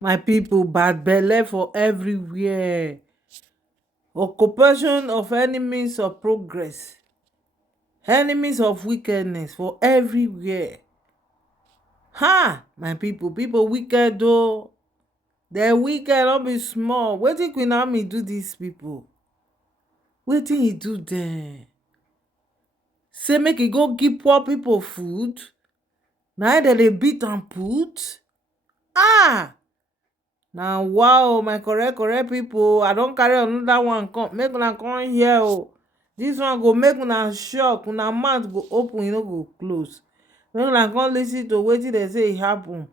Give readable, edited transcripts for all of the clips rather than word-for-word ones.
My people, bad belle for everywhere. Occupation of enemies of progress, enemies of wickedness for everywhere. Ha! My people wicked though. Dem wicked no be small. Wetin Queen Naomi do dis people? Wetin he do dem? Say make e go give poor people food? Na im dem dey beat am put? Ah! Na wow, my correct correct pipo, I don carry another one come, make una come hear o. Dis one go make una shock, una mouth go open, e no go close. Make una come lis ten to wetin dem say e happen,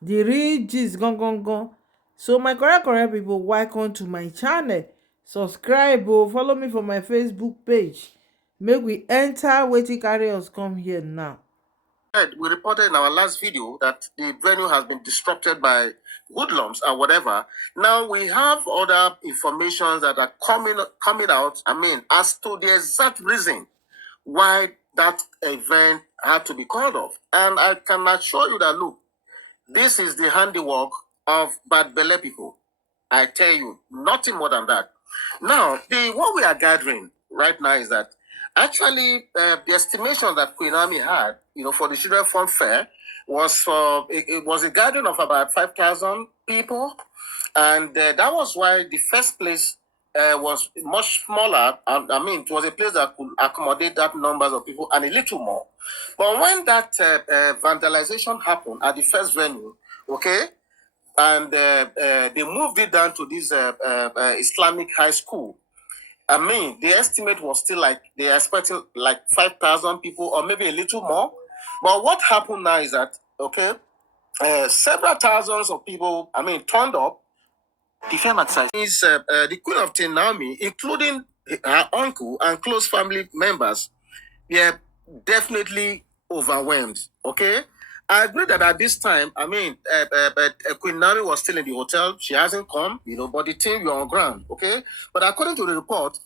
the real gist gangan. So my correct correct pipo, welcome to my channel. Subscribe o, follow me for my Facebook page, make we enter wetin carry us come here now. We reported in our last video that the venue has been disrupted by hoodlums or whatever. Now we have other information that are coming out. I mean, as to the exact reason why that event had to be called off. And I can assure you that, look, this is the handiwork of bad belly people. I tell you, nothing more than that. Now, what we are gathering right now is that actually the estimation that Queen Naomi had, for the Children Fund Fair was for it was a gathering of about 5,000 people, and that was why the first place was much smaller. And I mean, it was a place that could accommodate that numbers of people and a little more. But when that vandalization happened at the first venue, okay, and they moved it down to this Islamic high school. I mean, the estimate was still like they expecting like 5,000 people or maybe a little more. But what happened now is that, okay, several thousands of people, I mean, turned up. The famous is the Queen of Naomi, including her uncle and close family members, were definitely overwhelmed. Okay, I agree that at this time, I mean, Queen Naomi was still in the hotel. She hasn't come, but the team were on ground. Okay, but according to the report,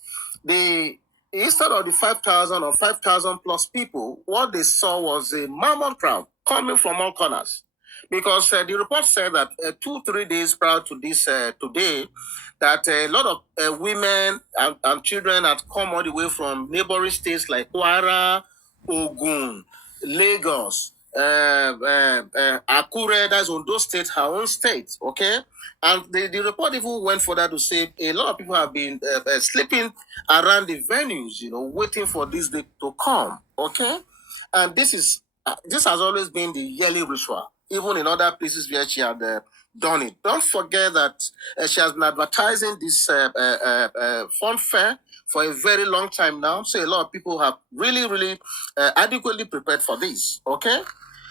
the instead of the 5,000 or 5,000 plus people, what they saw was a mammoth crowd coming from all corners. Because the report said that 2-3 days prior to this today, that a lot of women and children had come all the way from neighboring states like Kwara, Ogun, Lagos, Akure, that's Ondo State, her own state, okay? And the report even went further to say a lot of people have been sleeping around the venues, waiting for this day to come, okay? And this has always been the yearly ritual, even in other places where she had done it. Don't forget that she has been advertising this fun fair for a very long time now. So a lot of people have really, really adequately prepared for this. Okay.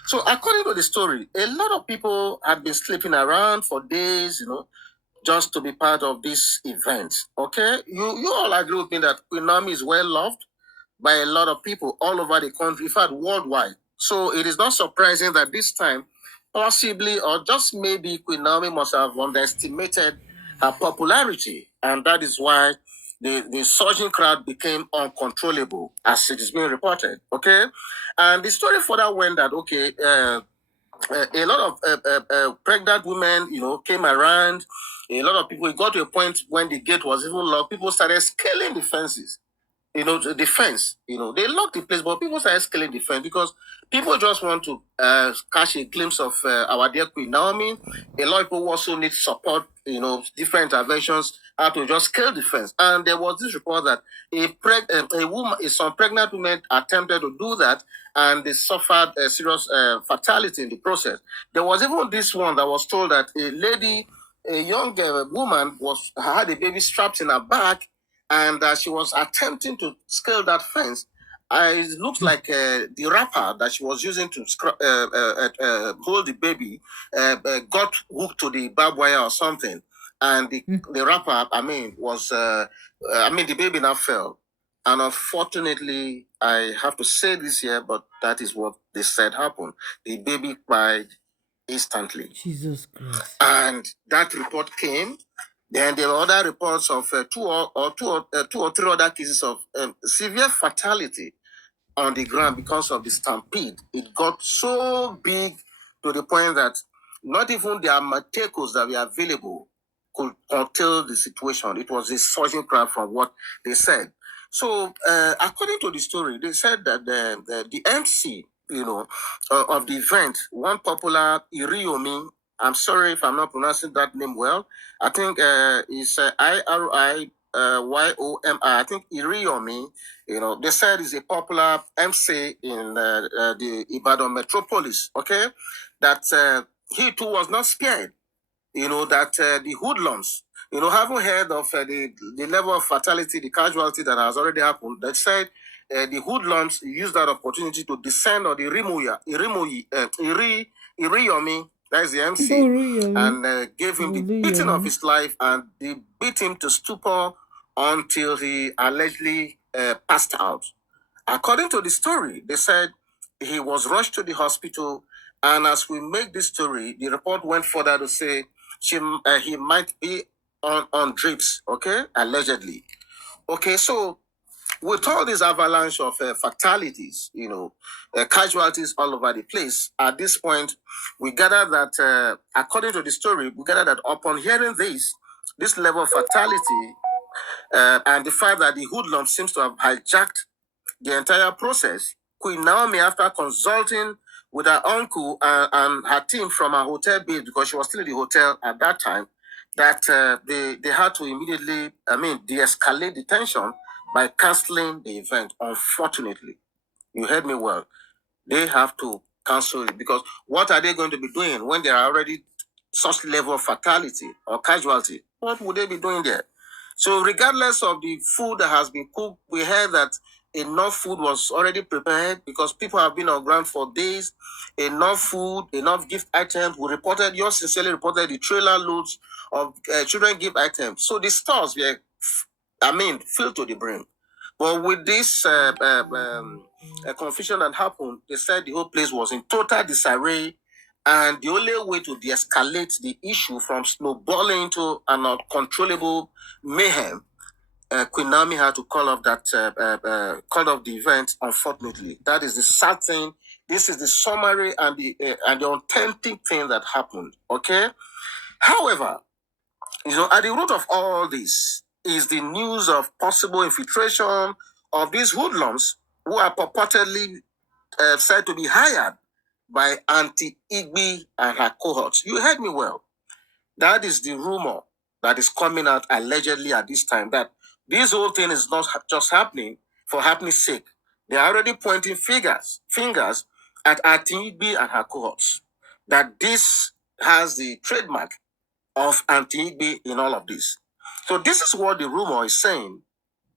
So according to the story, a lot of people had been sleeping around for days, just to be part of this event. Okay. You all agree with me that Queen Naomi is well loved by a lot of people all over the country, in fact, worldwide. So it is not surprising that this time, possibly or just maybe Queen Naomi must have underestimated her popularity. And that is why the surging crowd became uncontrollable, as it is being reported. Okay. And the story further went that, okay, a lot of pregnant women, came around. A lot of people, it got to a point when the gate was even locked, people started scaling the fences, the fence, they locked the place, but people started scaling the fence because people just want to catch a glimpse of our dear Queen Naomi. A lot of people also need support, different interventions, how to just scale the fence. And there was this report that some pregnant women attempted to do that, and they suffered a serious fatality in the process. There was even this one that was told that a young woman had a baby strapped in her back, and she was attempting to scale that fence. It looks like the wrapper that she was using to hold the baby got hooked to the barbed wire or something, and the wrapper, the baby now fell. And unfortunately, I have to say this here, but that is what they said happened. The baby cried instantly. Jesus Christ. And that report came. Then there were other reports of two or three other cases of severe fatality on the ground because of the stampede. It got so big to the point that not even the amatekos that were available could curtail the situation. It was a surging crowd from what they said. So, according to the story, they said that the MC, of the event, one popular Iriomi, I'm sorry if I'm not pronouncing that name well. I think it's Iriomi. I think Iriomi, they said is a popular MC in the Ibadan metropolis. Okay, that he too was not spared. That the hoodlums, haven't heard of the level of fatality, the casualty that has already happened. They said the hoodlums used that opportunity to descend on the Iriyomi, that is the MC, Oriyomi. and gave him the beating of Oriyomi. his life, and they beat him to stupor until he allegedly passed out. According to the story, they said he was rushed to the hospital, and as we make this story, the report went further to say he might be on drips, okay, allegedly. Okay, so with all this avalanche of fatalities, casualties all over the place, at this point, we gather that, according to the story, we gather that upon hearing this level of fatality, and the fact that the hoodlum seems to have hijacked the entire process, Queen Naomi, after consulting with her uncle and her team from her hotel base, because she was still in the hotel at that time, that they had to immediately, de-escalate the tension by canceling the event. Unfortunately, you heard me well. They have to cancel it, because what are they going to be doing when there are already such level of fatality or casualty? What would they be doing there? So regardless of the food that has been cooked, we heard that enough food was already prepared because people have been on ground for days. Enough food, enough gift items. Yours sincerely reported the trailer loads of children gift items. So the stores were, filled to the brim. But with this confusion that happened, they said the whole place was in total disarray, and the only way to de-escalate the issue from snowballing into an uncontrollable mayhem, Queen Naomi had to call off the event. Unfortunately, that is the sad thing. This is the summary and the authentic thing that happened. Okay. However, at the root of all this is the news of possible infiltration of these hoodlums who are purportedly said to be hired by Auntie Igby and her cohorts. You heard me well. That is the rumor that is coming out allegedly at this time, that this whole thing is not just happening for happening's sake. They are already pointing fingers at Auntie Igby and her cohorts. That this has the trademark of Auntie Igby in all of this. So this is what the rumor is saying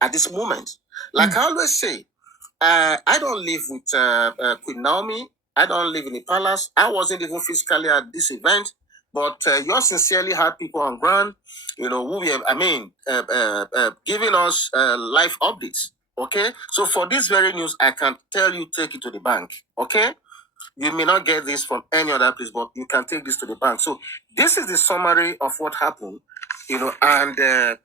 at this moment. Like I always say, I don't live with Queen Naomi. I don't live in the palace. I wasn't even physically at this event, but you sincerely had people on ground, who were, giving us live updates. Okay, so for this very news, I can tell you, take it to the bank. Okay, you may not get this from any other place, but you can take this to the bank. So this is the summary of what happened, and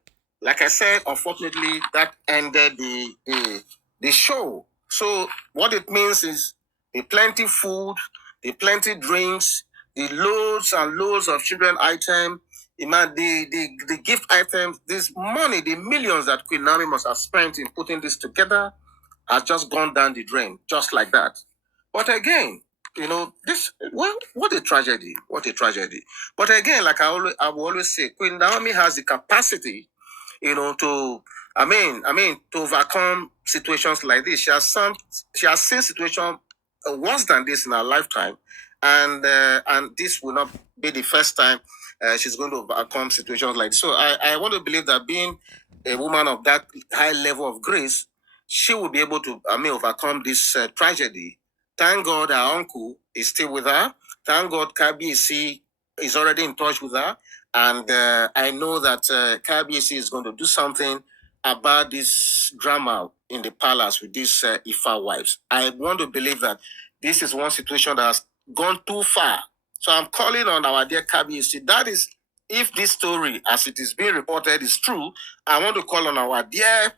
like I said, unfortunately, that ended the show. So what it means is the plenty food, the plenty drinks, the loads and loads of children items, the gift items, this money, the millions that Queen Naomi must have spent in putting this together has just gone down the drain, just like that. But again, what a tragedy! What a tragedy! But again, like I will always say, Queen Naomi has the capacity, to to overcome situations like this. She has seen situations worse than this in her lifetime, and this will not be the first time she's going to overcome situations like this. So I want to believe that, being a woman of that high level of grace, she will be able to overcome this tragedy. Thank God her uncle is still with her. Thank God KBC is already in touch with her. And I know that KBC is going to do something about this drama in the palace with these Ifa wives. I want to believe that this is one situation that has gone too far. So I'm calling on our dear KBC. That is, if this story, as it is being reported, is true, I want to call on our dear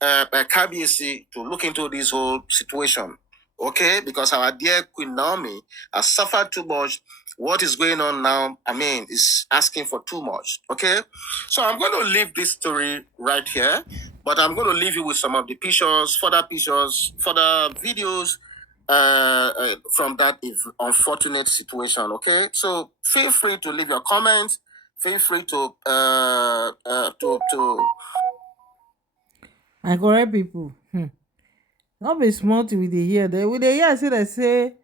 KBC to look into this whole situation. Okay, because our dear Queen Naomi has suffered too much, What is going on now, I mean, is asking for too much. Okay. So I'm going to leave this story right here, but I'm going to leave you with some of the pictures, further videos from that unfortunate situation. Okay. So feel free to leave your comments. Feel free to My correct people, no be small thing we dey hear. We dey hear say they say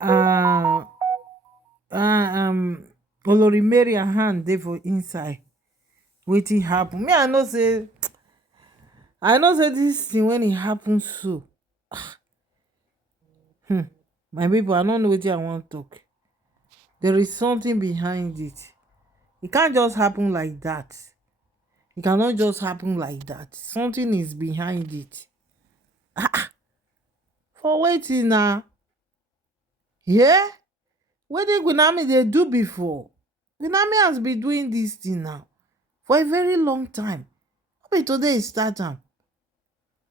uh, olori mariam hand dey for inside wetin happen. Me I know say this thing when e happen so, my people, I no know wetin I wan talk. There is something behind it. E can't just happen like that. It cannot just happen like that. Something is behind it. For wetin na? Yeah, wetin Queen Naomi dey do before? Queen Naomi has been doing this thing now for a very long time. No be today e start am.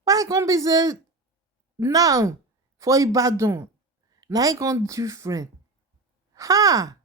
Why e come be say now for Ibadan na e come different? Ha!